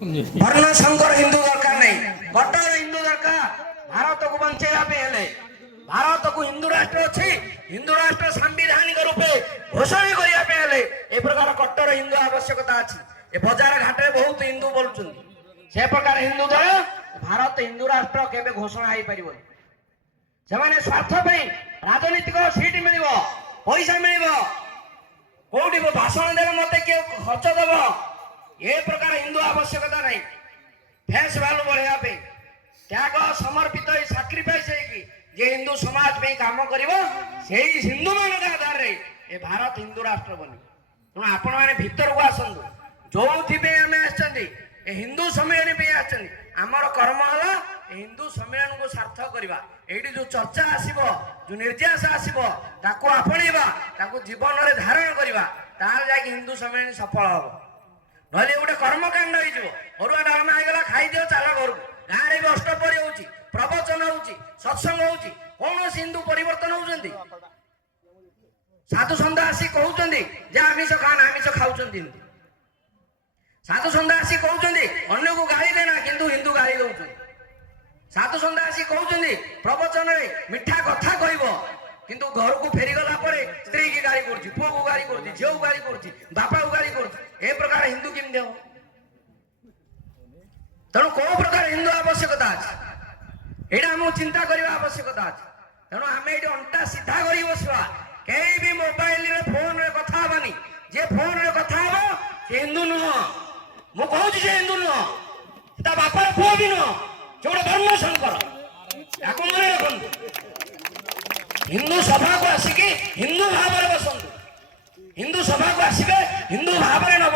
वर्ण संकर हिंदू दरकार नहीं, कट्टर हिंदू दरकार। भारत को बंचेगा हेले भारत को हिंदू राष्ट्र अच्छी हिंदू राष्ट्र सांविधानिक रूपे घोषणा करने ए प्रकार कट्टर हिंदू आवश्यकता अच्छी। ए बजार घाट में बहुत हिंदू बोलुं से प्रकार हिंदू दल भारत हिंदू राष्ट्र केबे घोषणा हो पार से स्वार्थ राजनीतिक सीट मिल पैसा मिल कौटी भाषण दे मत किए खर्च दब ए प्रकार हिंदू आवश्यकता नहीं। फेस वैल्यू बढ़ाई त्याग समर्पित साक्रिफाइस जे हिंदू समाज में काम कर हिंदू मान आधार ए भारत हिंदू राष्ट्र बन तेणु आपण मैंने भीतर को आसतु जो आम हिंदू सम्मेलन आमर कर्म है हिंदू सम्मेलन को सार्थक करवा ये जो चर्चा आसब जो निर्यास आसब आपणा जीवन में धारण करवा हिंदू सम्मेलन सफल हम ना गोटे कर्मकांड होरुआ डालमा होगा खाई दियो चल घर गाँव में अष्टपहरी हो प्रवचन हो सत्संग हो कौन हिंदू परिवर्तन होती साधु सन्त आसी कहते जे आमिष खाना आमिष खाऊँ साधु सन्त आसी कहते अन्य को गाली देना किंतु हिंदू गाली दौरान साधु सन्त आसी कहते प्रवचन में मिठा कथा कह किंतु घर को फेरीगला स्त्री की गाली कर पुओ को गाली कर झील को गाली कर बापा को गाली कर प्रकार हिंदू केमती हम तेणु कौ प्रकार हिंदू आवश्यकता अच्छे यहाँ आम चिंता करने आवश्यकता अच्छे तेणु आम ये अंटा सीधा कर बसवा कहीं भी मोबाइल फोन रे कथा हबानी जे फोन रे कथा हम से हिंदू नुह मु कहूँ से हिंदू नुह ता बापार पुओ भी नुह से गोटे धर्म संकर या मन रखु हिंदू सभा को आसिकी हिंदू भाव में बसंतु हिंदू सभा को आसबे हिंदू भाव में न